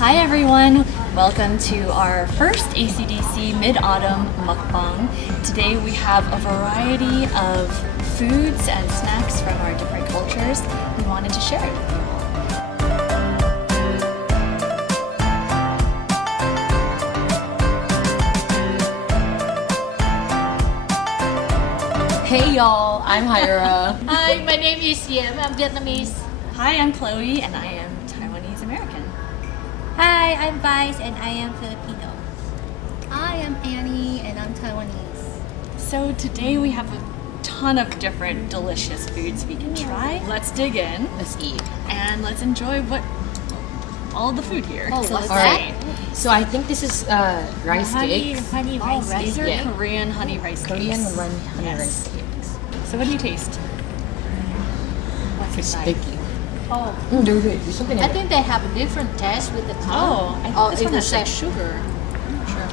Hi everyone! Welcome to our first ACDC Mid-Autumn Mukbang. Today we have a variety of foods and snacks from our different cultures. We wanted to share it with you. Hey y'all, I'm Hyra. Hi, my name is Yiem. I'm Vietnamese. Hi, I'm Chloe and I am Taiwanese American. Hi, I'm Vice and I am Filipino. Hi, I'm Annie and I'm Taiwanese. So today we have a ton of different delicious foods we can try. Let's dig in Let's eat. and let's enjoy all the food here. Oh, So what's let's that? see. So I think this is rice Honey cakes. rice These cake. are Yeah. Korean honey rice Korean cakes. honey Yes. rice cakes. So what do you taste? What's It's inside? sticky. Oh, There's something I in it. think they have a different taste with the color. I think or this it's one the has like same sugar.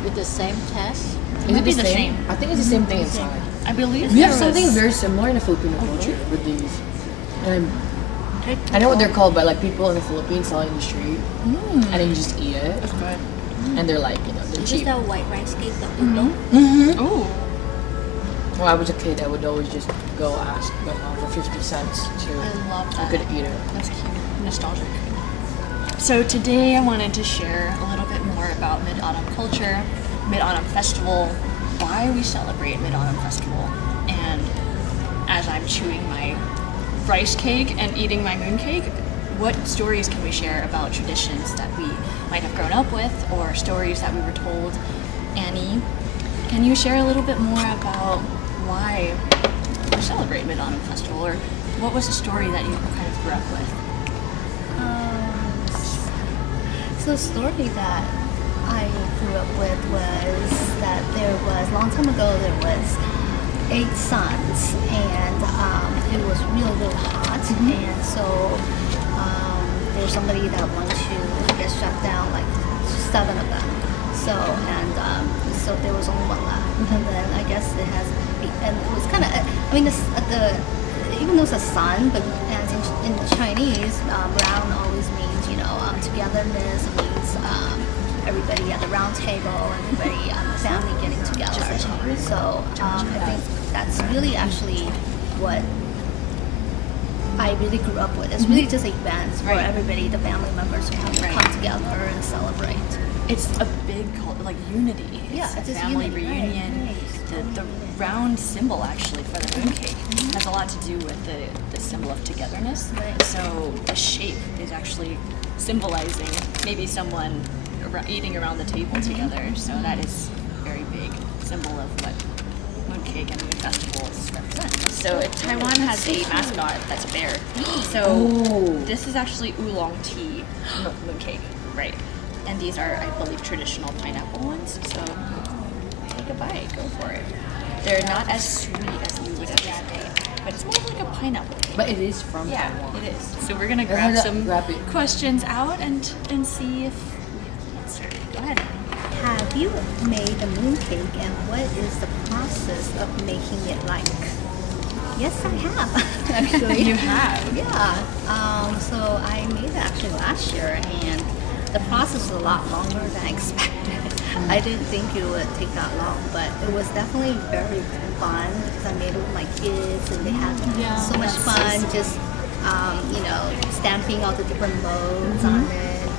with the same taste. Is might it be the the same? same. I think it's the same thing inside. I believe We have there something was- very similar in the Filipino culture with these. And I know what they're called, but like people in the Philippines sell it in the street, and then you just eat it, That's good. and they're like, they're Is cheap. that white rice cake that we know? Ooh. When I was a kid, I would always just go ask my mom for 50 cents to I love I that. could eat it. That's cute. Nostalgic. So today I wanted to share a little bit more about Mid-Autumn culture, Mid-Autumn Festival, why we celebrate Mid-Autumn Festival, and as I'm chewing my rice cake and eating my mooncake, what stories can we share about traditions that we might have grown up with or stories that we were told? Annie, can you share a little bit more about why we celebrate Mid-Autumn Festival, or what was the story that you kind of grew up with? So the story that I grew up with was that there was, a long time ago, there was 8 suns and it was really, really hot. And so there was somebody that wanted to, I guess, shut down like 7 of them. So there was only one left. And then I guess it has, and it was kind of, I mean, even though it's a sun, but as in Chinese, brown always means, togetherness. It means everybody at the round table, everybody, family getting together. So I think that's really actually what I really grew up with. It's really just events for Right. everybody, the family members, to come together and celebrate. It's a big like unity. Yeah, It's a it's just family unity, right, reunion. right. The round symbol actually for the mooncake has a lot to do with the symbol of togetherness. Right. So the shape is actually symbolizing maybe someone eating around the table together. So that is a very big symbol of what mooncake and moon festivals represent. So Taiwan has a mascot that's a bear. So this is actually oolong tea mooncake, right? And these are, I believe, traditional pineapple ones. So take a bite, go for it. They're not as sweet as you would anticipate, but it's more like a pineapple cake. But it is from Yeah, Taiwan. it is. So we're gonna grab some questions out and see if we have the answer. Go ahead. Have you made a mooncake, and what is the process of making it like? Yes, I have. Actually, You have. Yeah. So I made it actually last year, and the process was a lot longer than I expected. I didn't think it would take that long, but it was definitely very fun because I made it with my kids, and they had so much fun. Just stamping all the different modes on it.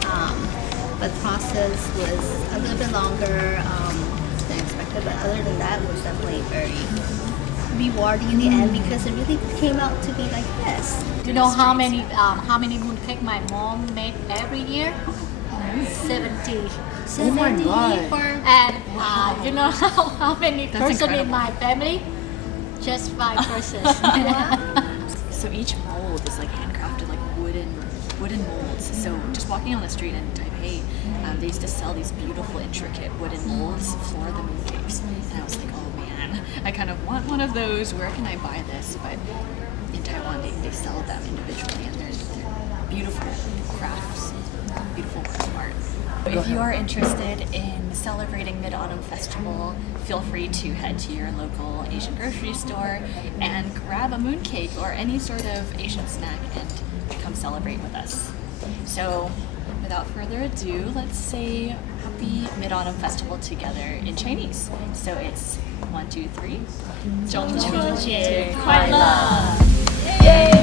But the process was a little bit longer than expected, but other than that, it was definitely very rewarding in the end because it really came out to be like this. You know how many mooncake my mom made every year? 70. Oh my God. And you know how many persons in incredible. my family? Just 5 persons. So each mold is like handcrafted, like wooden molds. So just walking on the street in Taipei, they used to sell these beautiful, intricate wooden molds for the mooncakes. And I was like, oh man, I kind of want one of those. Where can I buy this? But in Taiwan, they sell them individually, and they're beautiful crafts, beautiful works of art. If you are interested in celebrating Mid-Autumn Festival, feel free to head to your local Asian grocery store and grab a mooncake or any sort of Asian snack and come celebrate with us. So without further ado, let's say Happy Mid-Autumn Festival together in Chinese. So it's 1, 2, 3. 中秋节快乐! Yay!